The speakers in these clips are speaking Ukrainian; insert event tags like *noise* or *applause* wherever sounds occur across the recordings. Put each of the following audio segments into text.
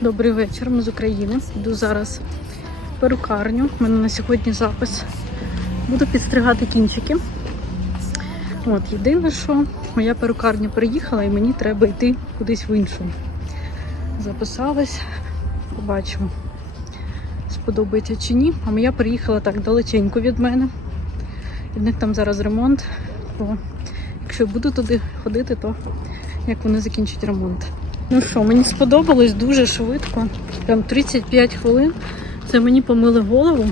Добрий вечір, ми з України. Йду зараз в перукарню. У мене на сьогодні запис. Буду підстригати кінчики. От, єдине, що моя перукарня приїхала і мені треба йти кудись в іншу. Записалась, побачимо, сподобається чи ні. А моя приїхала так далеченько від мене. І в них там зараз ремонт. Бо якщо буду туди ходити, то як вони закінчать ремонт. Ну що, мені сподобалось дуже швидко. Прям 35 хвилин. Це мені помили голову.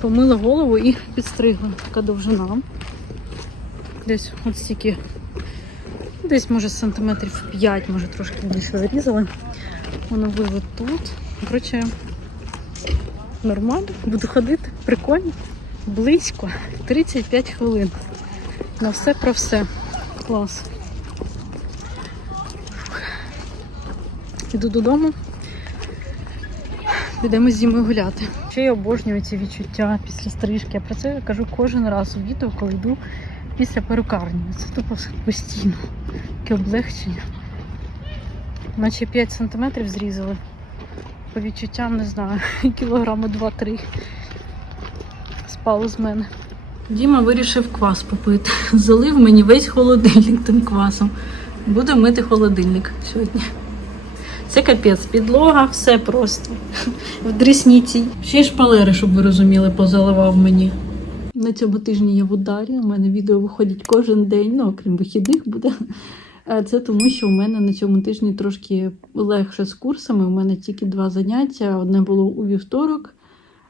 Помили голову і підстригли. Така довжина. Десь от стільки. Десь, може, сантиметрів 5, може трошки більше зарізали. Воно Оновили тут. Коротше, нормально, буду ходити. Прикольно. Близько. 35 хвилин. На все про все. Клас. Іду додому. Підемо з Дімою гуляти. Ще я обожнюю ці відчуття після стрижки. Я про це кажу кожен раз у відео, коли йду після перукарні. Це тупо постійно. Таке облегчення. Наче 5 сантиметрів зрізали. По відчуттям не знаю, *laughs* кілограма 2-3 спало з мене. Діма вирішив квас попити. *laughs* Залив мені весь холодильник тим квасом. Буду мити холодильник сьогодні. Це капець, підлога, все просто. В дресніці. Ще й шпалери, щоб ви розуміли, позаливав мені. На цьому тижні я в ударі. У мене відео виходять кожен день, ну окрім вихідних буде. Це тому, що у мене на цьому тижні трошки легше з курсами. У мене тільки два заняття. Одне було у вівторок,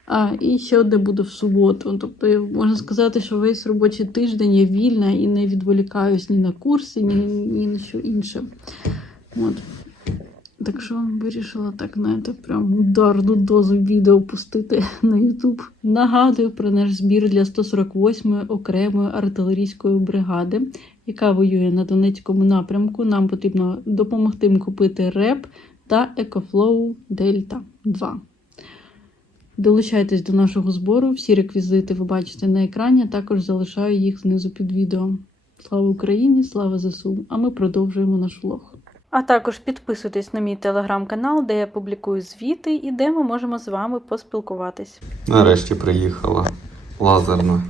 а і ще одне буде в суботу. Тобто, можна сказати, що весь робочий тиждень я вільна і не відволікаюсь ні на курси, ні, ні на що інше. От. Так що вирішила так, знаєте, прям ударну дозу відео пустити *laughs* на YouTube. Нагадую про наш збір для 148-ї окремої артилерійської бригади, яка воює на Донецькому напрямку. Нам потрібно допомогти їм купити РЕП та EcoFlow Delta 2. Долучайтесь до нашого збору. Всі реквізити ви бачите на екрані, також залишаю їх знизу під відео. Слава Україні! Слава ЗСУ! А ми продовжуємо наш влог. А також підписуйтесь на мій телеграм-канал, де я публікую звіти і де ми можемо з вами поспілкуватись. Нарешті приїхала лазерна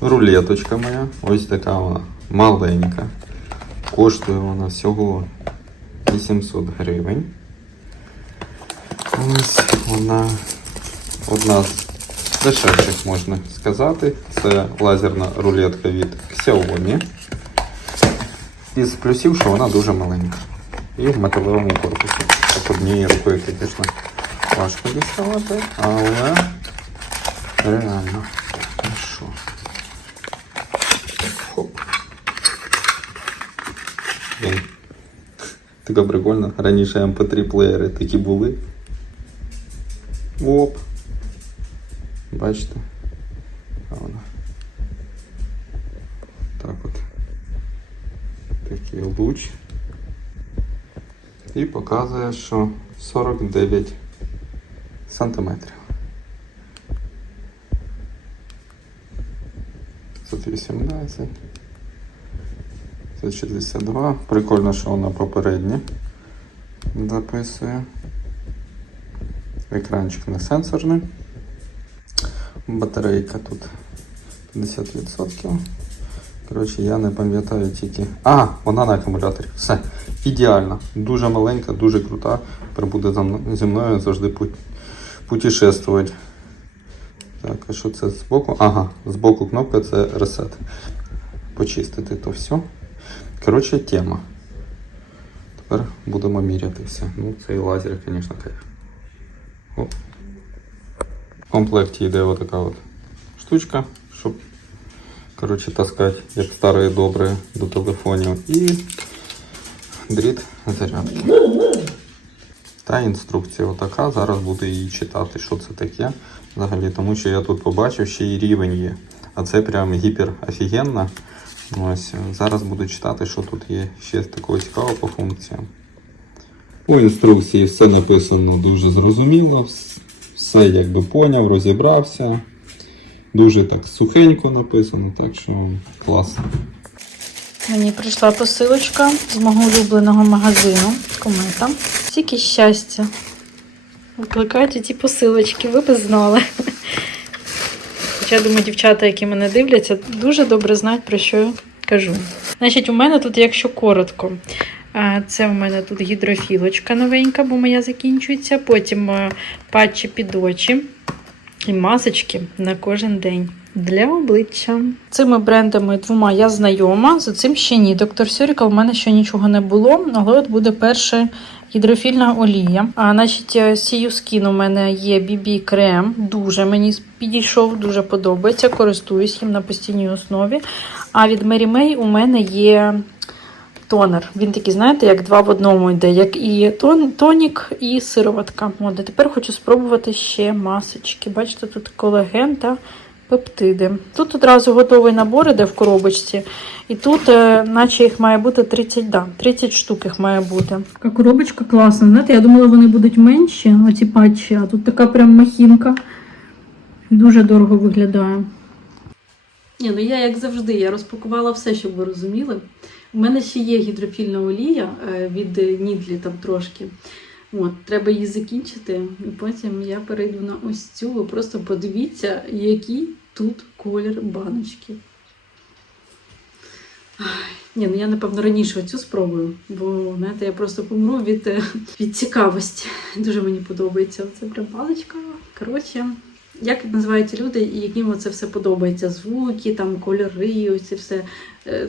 рулеточка моя. Ось така вона маленька. Коштує вона всього 800 гривень. Ось вона одна з дешевших, можна сказати. Це лазерна рулетка від Xiaomi. Із плюсів, що вона дуже маленька. І в металевому корпусі. Так однією рукою, звісно, важко діставати, але реально. Що? Хоп. Блін. Така прикольно. Раніше MP3 плеєри такі були. Оп. Бачите? Так от. Такий луч. І показує, що 49 сантиметрів. Тут 18. Тут 62. Прикольно, що вона попередня записує. Екранчик не сенсорний. Батарейка тут 50%. Коротше, я не пам'ятаю тільки. А, вона на акумуляторі. Все. Ідеально. Дуже маленька, дуже крута. Тепер буде зі мною завжди пут- путешествувати. Так, а що це збоку? Ага, збоку кнопка це ресет. Почистити то все. Коротше, тема. Тепер будемо міряти все. Ну, цей лазер, звісно, кайф. Оп. В комплекті йде отака от штучка, щоб коротше, таскати, як старе і добре, до телефонів. І дріт зарядки. Та інструкція отака. Зараз буду її читати, що це таке. Взагалі, тому що я тут побачив, ще і рівень є. А це прям гіпер офігенно. Ось зараз буду читати, що тут є ще такого цікавого по функціям. У інструкції все написано дуже зрозуміло, вс- все якби поняв, розібрався. Дуже так сухенько написано, так що класно. Мені прийшла посилочка з мого улюбленого магазину Комета. Стільки щастя. Викликають ці посилочки, ви б знали. Хоча, думаю, дівчата, які мене дивляться, дуже добре знають, про що я кажу. Значить, у мене тут, якщо коротко, це у мене тут гідрофілочка новенька, бо моя закінчується. Потім е, патчі під очі і масочки на кожен день. Для обличчя. Цими брендами двома я знайома, за цим ще ні. Доктор Сюріка в мене ще нічого не було, але от буде перша гідрофільна олія. А значить, е, Сію Skin у мене є BB крем. Дуже мені підійшов, дуже подобається. Користуюсь їм на постійній основі. А від Mary May у мене є тонер. Він такий, знаєте, як два в одному йде, як і тон, тонік, і сироватка. От, а тепер хочу спробувати ще масочки. Бачите, тут колаген та пептиди. Тут одразу готовий набор іде в коробочці. І тут, е, наче їх має бути 30, да, 30 штук їх має бути. Така коробочка класна. Знаєте, я думала, вони будуть менші, оці патчі, а тут така прям махінка. Дуже дорого виглядає. Ні, ну я як завжди, я розпакувала все, щоб ви розуміли. У мене ще є гідрофільна олія е, від Нідлі там трошки. От, треба її закінчити, і потім я перейду на ось цю. Ви просто подивіться, який тут колір баночки. Ні, ну я напевно раніше оцю спробую, бо знаєте, я просто помру від, від цікавості. Дуже мені подобається оця прям паличка. Коротше, як називають люди, і яким це все подобається? Звуки, там, кольори, ось все е,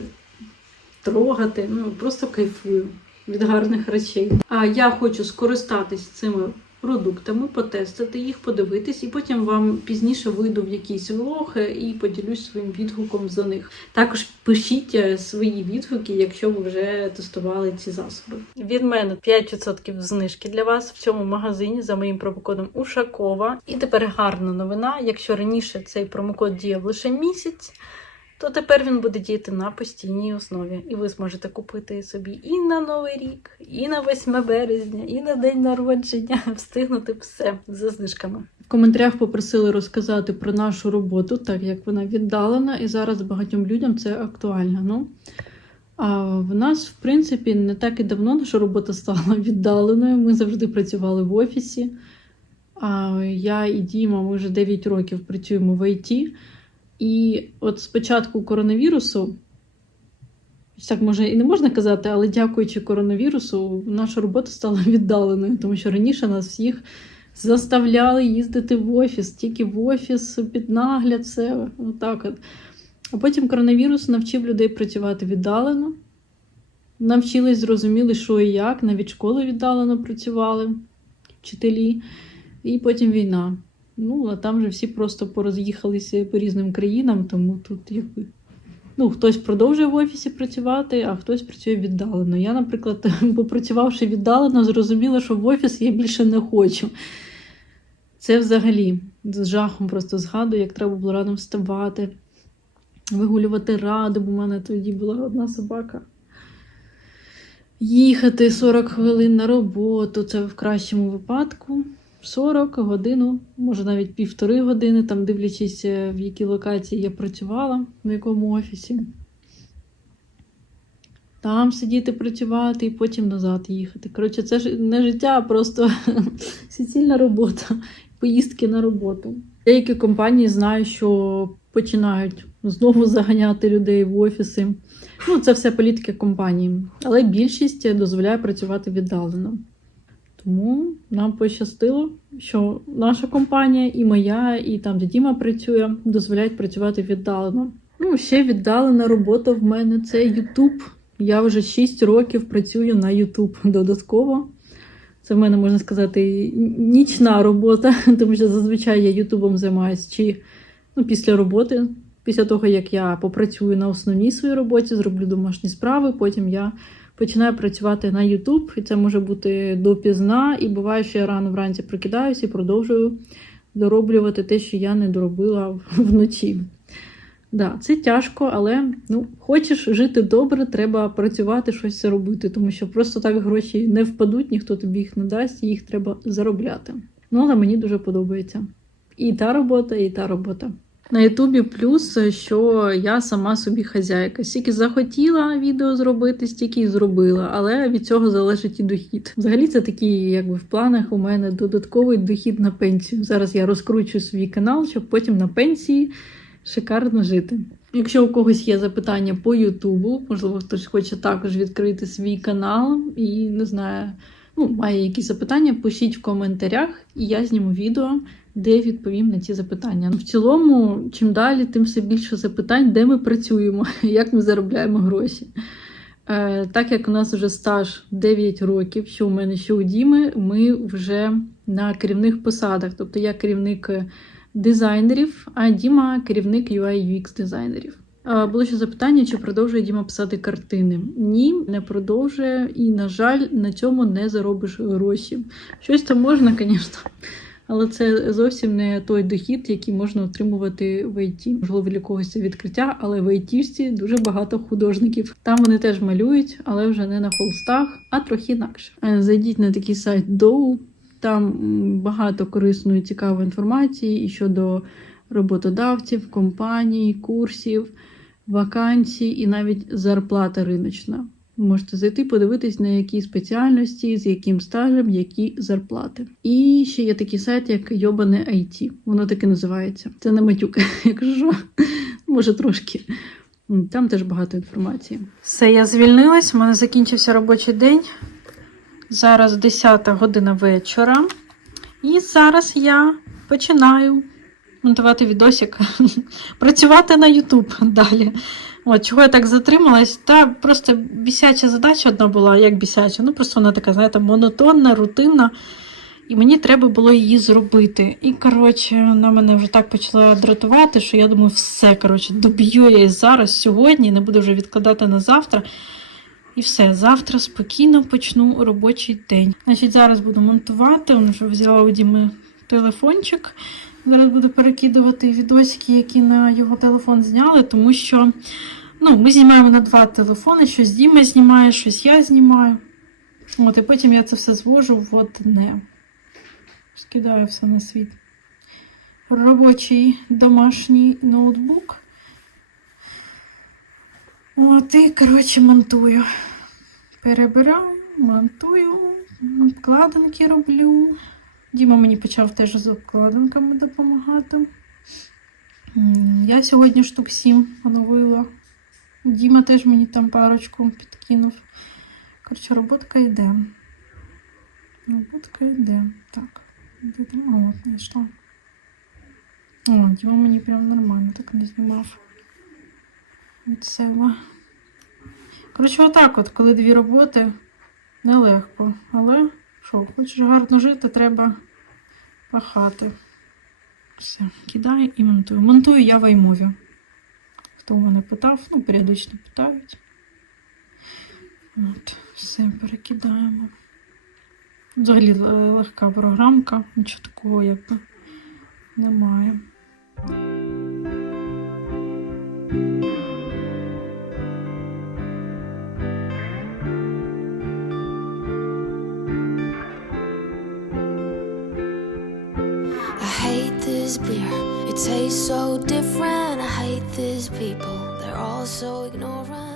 трогати. Ну, просто кайфую від гарних речей. А я хочу скористатись цими продуктами, потестити їх, подивитись, і потім вам пізніше вийду в якийсь влог і поділюсь своїм відгуком за них. Також пишіть е, свої відгуки, якщо ви вже тестували ці засоби. Від мене 5% знижки для вас в цьому магазині за моїм промокодом Ушакова. І тепер гарна новина. Якщо раніше цей промокод діяв лише місяць. То тепер він буде діяти на постійній основі, і ви зможете купити собі і на Новий рік, і на 8 березня, і на день народження, *laughs* встигнути все за знижками. В коментарях попросили розказати про нашу роботу, так як вона віддалена, і зараз багатьом людям це актуально. Ну а в нас, в принципі, не так і давно наша робота стала *laughs* віддаленою. Ми завжди працювали в офісі. Я і Діма, ми вже 9 років працюємо в ІТ. І от з початку коронавірусу, так може і не можна казати, але дякуючи коронавірусу, наша робота стала *laughs* віддаленою, тому що раніше нас всіх заставляли їздити в офіс, тільки в офіс, під нагляд, все отак от. А потім коронавірус навчив людей працювати віддалено. Навчились, зрозуміли, що і як, навіть школи віддалено працювали, вчителі, і потім війна. Ну, а там же всі просто пороз'їхалися по різним країнам, тому тут якби. Ну, хтось продовжує в офісі працювати, а хтось працює віддалено. Я, наприклад, *laughs* попрацювавши віддалено, зрозуміла, що в офіс я більше не хочу. Це взагалі з жахом просто згадую, як треба було рано вставати, вигулювати раду, бо в мене тоді була одна собака. Їхати 40 хвилин на роботу, це в кращому випадку. 40 годину, може навіть півтори години, там дивлячись, е, в якій локації я працювала, в якому офісі. Там сидіти працювати і потім назад їхати. Коротше, це ж не життя, а просто *laughs* суцільна робота, поїздки на роботу. Деякі компанії знаю, що починають знову заганяти людей в офіси. Ну, це все політики компанії. Але більшість дозволяє працювати віддалено. Тому нам пощастило, що наша компанія, і моя, і там, де Діма працює, дозволяють працювати віддалено. Ну, ще віддалена робота в мене це YouTube. Я вже 6 років працюю на YouTube *laughs* додатково. Це в мене, можна сказати, нічна робота, *laughs* тому що зазвичай я Ютубом займаюся чи ну, після роботи, після того, як я попрацюю на основній своїй роботі, зроблю домашні справи, потім я починаю працювати на YouTube, і це може бути допізна, і буває, що я рано вранці прокидаюся і продовжую дороблювати те, що я не доробила *laughs* вночі. Да, це тяжко, але ну, хочеш жити добре, треба працювати, щось робити, тому що просто так гроші не впадуть, ніхто тобі їх не дасть, їх треба заробляти. Ну, але мені дуже подобається. І та робота, і та робота. На Ютубі плюс, що я сама собі хазяйка. Стільки захотіла відео зробити, стільки і зробила, але від цього залежить і дохід. Взагалі, це такий, якби в планах у мене додатковий дохід на пенсію. Зараз я розкручу свій канал, щоб потім на пенсії шикарно жити. Якщо у когось є запитання по Ютубу, можливо, хтось хоче також відкрити свій канал і не знаю, ну, має якісь запитання, пишіть в коментарях, і я зніму відео, де відповім на ці запитання. В цілому, чим далі, тим все більше запитань, де ми працюємо, *laughs* як ми заробляємо гроші. Е, так як у нас вже стаж 9 років, що у мене, що у Діми, ми вже на керівних посадах. Тобто я керівник дизайнерів, а Діма керівник UI UX дизайнерів. Е, Було ще запитання, чи продовжує Діма писати картини. Ні, не продовжує, і, на жаль, на цьому не заробиш гроші. Щось там можна, *laughs* звісно, але це зовсім не той дохід, який можна отримувати в ІТ. Можливо, для когось відкриття, але в ІТівці дуже багато художників. Там вони теж малюють, але вже не на холстах, а трохи інакше. Е, Зайдіть на такий сайт Dow, там багато корисної цікавої інформації і щодо роботодавців, компаній, курсів, вакансій і навіть зарплата риночна. Можете зайти, подивитись, на які спеціальності, з яким стажем, які зарплати. І ще є такий сайт, як Йобане IT. Воно таки називається. Це не матюк, *laughs* якщо може трошки. Там теж багато інформації. Все, я звільнилась, у мене закінчився робочий день. Зараз 10 година вечора. І зараз я починаю монтувати відосик, *laughs* працювати на YouTube далі. От, чого я так затрималась? Та просто бісяча задача одна була, як бісяча. Ну, просто вона така, знаєте, монотонна, рутинна. І мені треба було її зробити. І, коротше, вона мене вже так почала дратувати, що я думаю, все, коротше, доб'ю я її зараз, сьогодні, не буду вже відкладати на завтра. І все, завтра спокійно почну робочий день. Значить, зараз буду монтувати. Вже взяла у Діми телефончик. Зараз буду перекидувати відосики, які на його телефон зняли, тому що ну, ми знімаємо на два телефони. Щось Діма знімає, щось я знімаю. От, і потім я це все звожу в одне. Скидаю все на світ. Робочий домашній ноутбук. От і, коротше, монтую. Перебираю, монтую, обкладинки роблю. Діма мені почав теж з обкладинками допомагати. Я сьогодні штук 7 оновила. Діма теж мені там парочку підкинув. Коротше, роботка йде. Роботка йде. Так, де там? От знайшла. О, Діма мені прям нормально так не знімав. Від себе. Коротше, отак от, коли дві роботи, нелегко. Але що, хочеш гарно жити, треба пахати. Все, кидаю і монтую. Монтую я в iMovie. Хто мене питав, ну, періодично питають. От, все перекидаємо. Взагалі е, легка програмка, нічого такого якби немає. This beer. It tastes so different. I hate these people. They're all so ignorant.